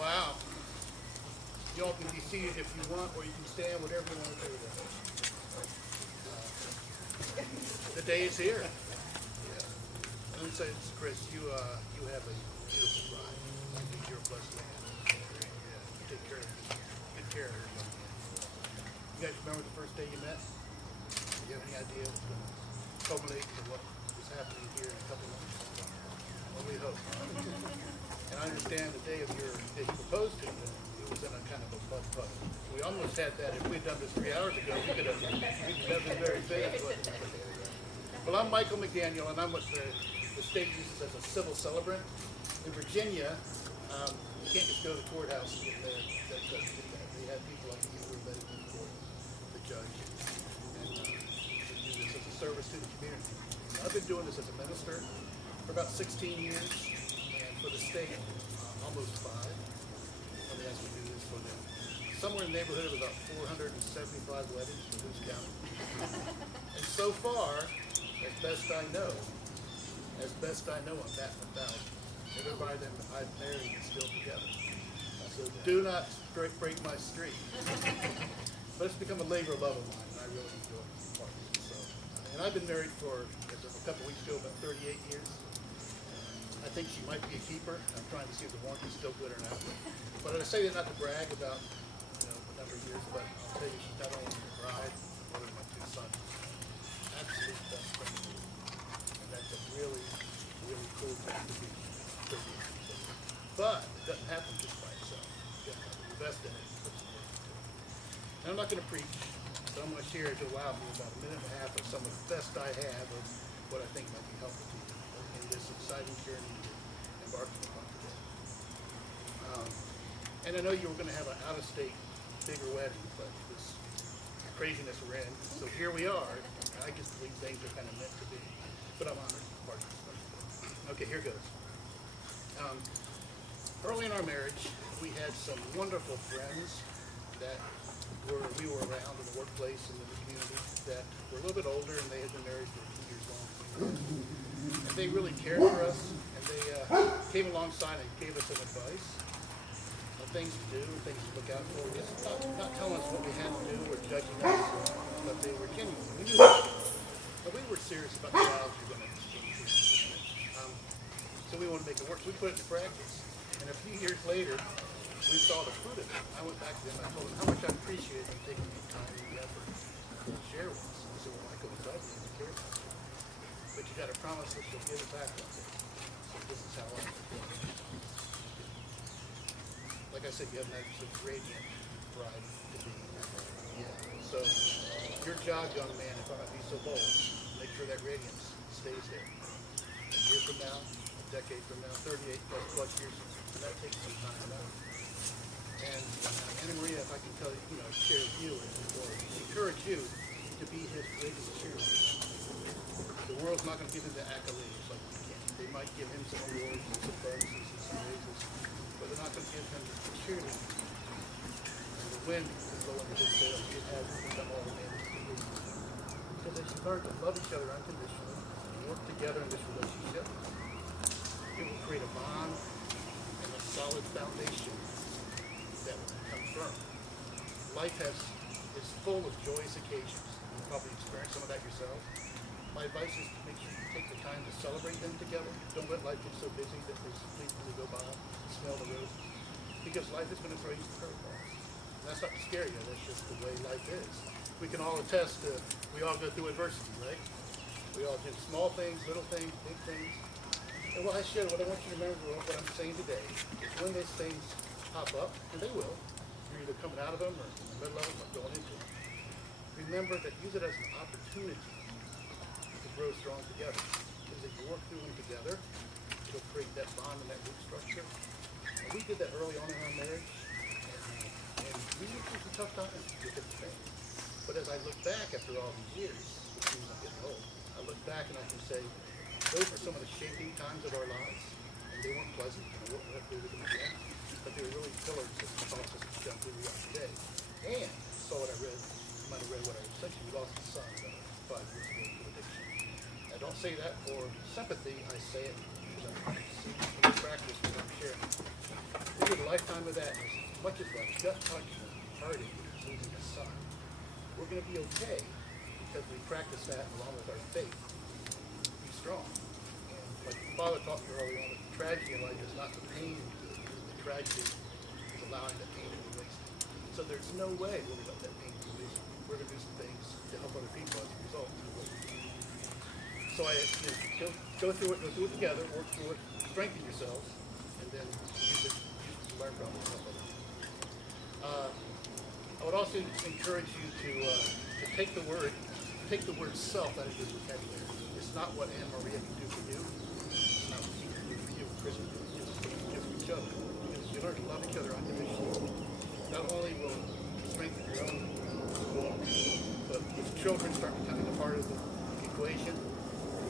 Wow. You all can be seated if you want, or you can stand, whatever you want to do. The day is here. Yeah. Let me say this, Chris. You have a beautiful bride. I think you're a blessed man. Yeah. You take care of her. Good care of her. You guys remember the first day you met? Do you have any idea what's going to culminate to what is happening here in a couple of months? Well, we hope. And I understand the day of that you proposed to me, it was in a kind of a mud puddle. We almost had that. If we'd done this 3 hours ago, we could have been very fast. Well, I'm Michael McDaniel, and I'm what the state uses as a civil celebrant. In Virginia, you can't just go to the courthouse and get there. They have people like you who are letting in court, the judge, and we do this as a service to the community. I've been doing this as a minister for about 16 years. For the state, almost 5. Somebody asked me to do this for them. Somewhere in the neighborhood of about 475 weddings in Lewis County. And so far, as best I know, I'm batting 1,000. Everybody that I've married is still together. So do not break my streak. But it's become a labor of love of mine, and I really enjoy it. So, and I've been married for, as of a couple weeks ago, about 38 years. I think she might be a keeper. I'm trying to see if the warranty's still good or not. But I say that not to brag about the number of years, but I'll tell you, she's not only my bride, but my 2 sons. Absolute best friend. And that's a really, really cool thing to be. But it doesn't happen just by itself. You have to invest in it and put some work into it. And I'm not going to preach, so I'm going to share, if you allow me, about a minute and a half of some of the best I have of what I think might be helpful to you in this exciting journey you're embarking upon today. And I know you were going to have an out-of-state bigger wedding, but this craziness we're in, so here we are. I just believe things are kind of meant to be. But I'm honored to be part of this. Okay, here goes. Early in our marriage, we had some wonderful friends that we were around in the workplace and in the community that were a little bit older, and they had been married for 2 years long. And they really cared for us, and they came alongside and gave us some advice on things to do, things to look out for. Just not telling us what we had to do or judging us, but they were genuine. We knew that. But we were serious about the vows we were going to exchange. So we wanted to make it work. We put it into practice. And a few years later, we saw the fruit of it. I went back to them and I told them how much I appreciated them taking the time and the effort to share with us. I said, well, Michael, we love you and we care about you. But you got to promise us you'll give it back one day. So this is how I do it. Like I said, you have an absolute radiant bride to be. Yeah. So your job, young man, if I might be so bold, make sure that radiance stays there. A year from now, a decade from now, 38 plus years, and that takes some time out. And Anna Maria, if I can tell you, share with you or encourage you to be his greatest cheerleader. The world's not going to give him the accolades like we can. They might give him some awards and some bonuses and some raises, but they're not going to give him the cheerleading. And the wind is blowing in his sails. He has become all the man to be. Because as you learn to love each other unconditionally and work together in this relationship, it will create a bond and a solid foundation that will become firm. Life is full of joyous occasions. You've probably experienced some of that yourself. My advice is to make sure you take the time to celebrate them together. Don't let life get so busy that they sleepily go by, smell the roses. Because life is going to throw you some curveballs. And that's not to scare you, that's just the way life is. We can all attest to, we all go through adversity, right? We all do small things, little things, big things. And what I want you to remember, what I'm saying today, is when those things pop up, and they will, you're either coming out of them or in the middle of them or going into them. Remember that use it as an opportunity to grow strong together. Because if you work through them together, it'll create that bond and that root structure. And we did that early on in our marriage, and we went through some tough times with it. But as I look back after all these years, which means I'm getting old, I look back and I can say, those were some of the shaping times of our lives, and they weren't pleasant, and I wouldn't have to do them again, but they were really pillars that taught us to jump who we are today. And saw what I read, you might have read what I essentially lost a son about 5 years ago to addiction. I don't say that for sympathy, I say it because I'm trying to see in practice what I'm sharing. We did a lifetime of that, and as much as my gut punch and heartache is losing a son, we're going to be okay because we practice that along with our faith. Be strong. And like the Father taught me early on, the tragedy in life is not the pain we do, the tragedy is allowing that pain to be wasted. So there's no way we'll let that pain be wasted. We're going to do some things to help other people as a result. So I go through it together, work through it, strengthen yourselves, and then use it to learn from it. I would also encourage you to take the word self out of your vocabulary. It's not what Anne Maria can do for you. It's not what he can do for you. Chris can do for each other. Because you learn to love each other unconditionally. Not only will you strengthen your own walk, but if children start becoming a part of the equation,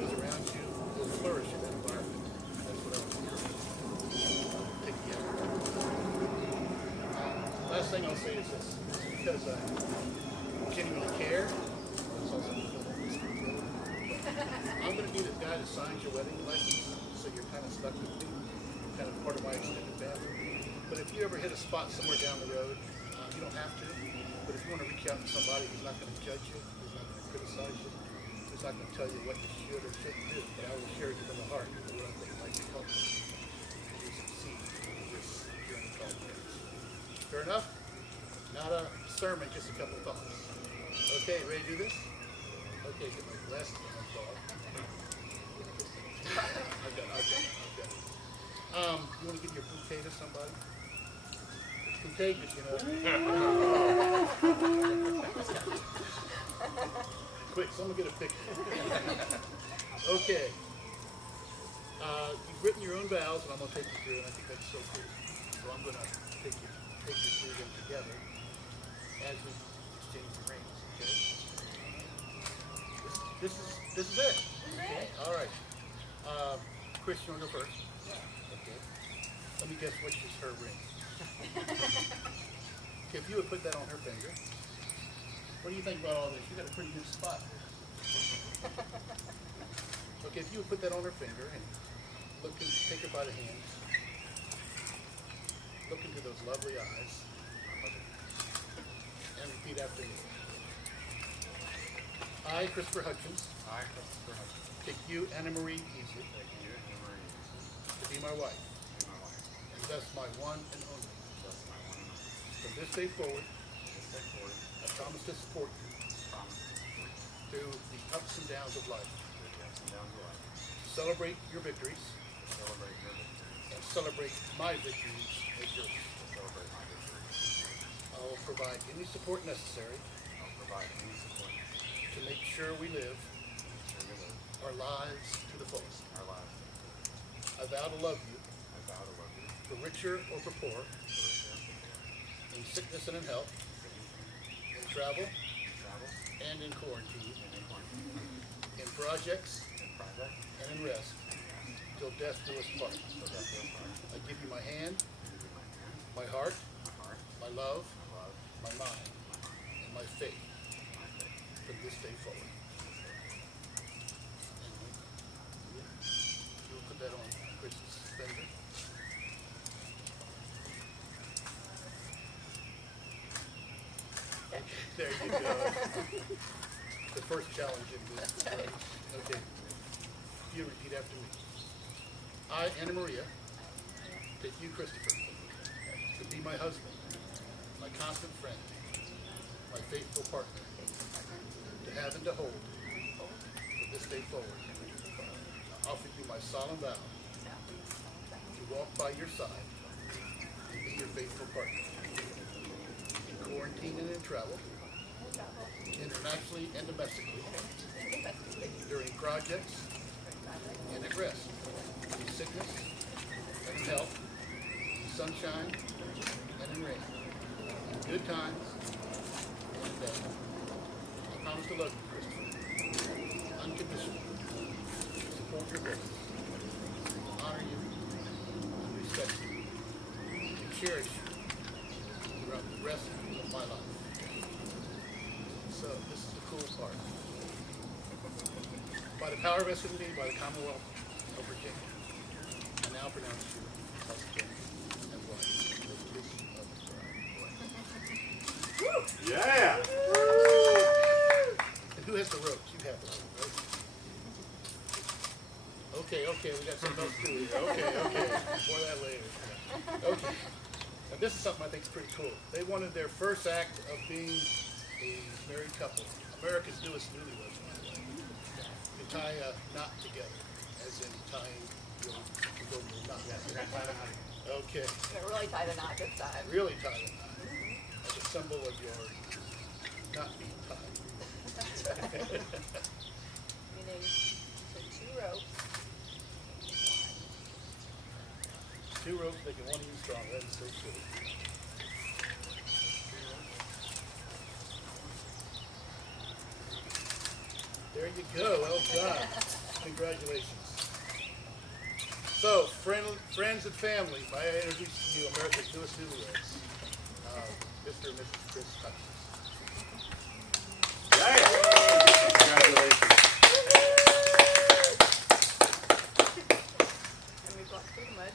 those around you will flourish in that environment. That's what I would encourage you to take the effort. Last thing I'll say is this. Because I genuinely care, it's also I'm going to be the guy that signs your wedding license, so you're kind of stuck with me, kind of part of my extended family. But if you ever hit a spot somewhere down the road, you don't have to, but if you want to reach out to somebody who's not going to judge you, who's not going to criticize you, who's not going to tell you what you should or shouldn't do, but I will share you from the heart what I think might help you to succeed in this journey called marriage. Fair enough? Not a sermon, just a couple of thoughts. Okay, ready to do this? Okay, get my glasses on. I've got it. You want to give your bouquet to somebody? It's contagious, you know. Quick, someone get a picture. Okay. You've written your own vows, and I'm going to take you through, and I think that's so cool. So I'm going to take you through them together as we exchange the rings, okay? This is it. Okay. All right. Chris, you want to go first? Okay. Let me guess which is her ring. Okay, if you would put that on her finger. What do you think about all this? You got a pretty good spot there. Okay, if you would put that on her finger and take her by the hands. Look into those lovely eyes. And repeat after me. I, Christopher Hutchins. Take you, Anna Marie Easley. To be my wife. And thus my one and only. From this day forward, I promise to support you through the ups and downs of life. Celebrate your victories. And celebrate my victories as yours. I will provide any support necessary to make sure we live our lives to the fullest. I vow to love you for richer or for poor, in sickness and in health, in travel and in quarantine, in projects and in rest, till death do us part. I give you my hand, my heart, my love, my mind, and my faith from this day forward. You'll put that on Chris's finger. Okay, there you go. The first challenge in this. Okay. You repeat after me. I, Anna Maria, take you, Christopher, to be my husband, my constant friend, my faithful partner, to have and to hold from this day forward. I offer you my solemn vow to walk by your side and be your faithful partner. In quarantine and in travel, internationally and domestically, during projects and at rest, in sickness and in health, in sunshine and in rain, in good times and in bad. promise to love you, Christopher, unconditionally, support your goals, honor you, and respect you, and cherish you throughout the rest of my life. So this is the cool part. By the power vested in me by the Commonwealth of Virginia, I now pronounce you husband and wife with the kiss of the bride. Yeah. And who has the ropes? You have the ropes, right? Okay, we got something else too. Okay. More of that later. Okay. Now this is something I think is pretty cool. They wanted their first act of being a married couple. America's newest newlyweds, by the way. You tie a knot together, as in tying your knot. Yes, we're gonna tie the honey. Okay. I'm gonna really tie the knot this time. Really tie the knot. As a symbol of your not being tied. That's right. Meaning, so 2 ropes. Two ropes making one of you strong. That is so cool. There you go. Well done. Congratulations. So, friends and family, may I introduce to you America's newest newlyweds, Mr. and Mrs. Chris Hutchins. Yeah. Congratulations. And we blocked through the mud.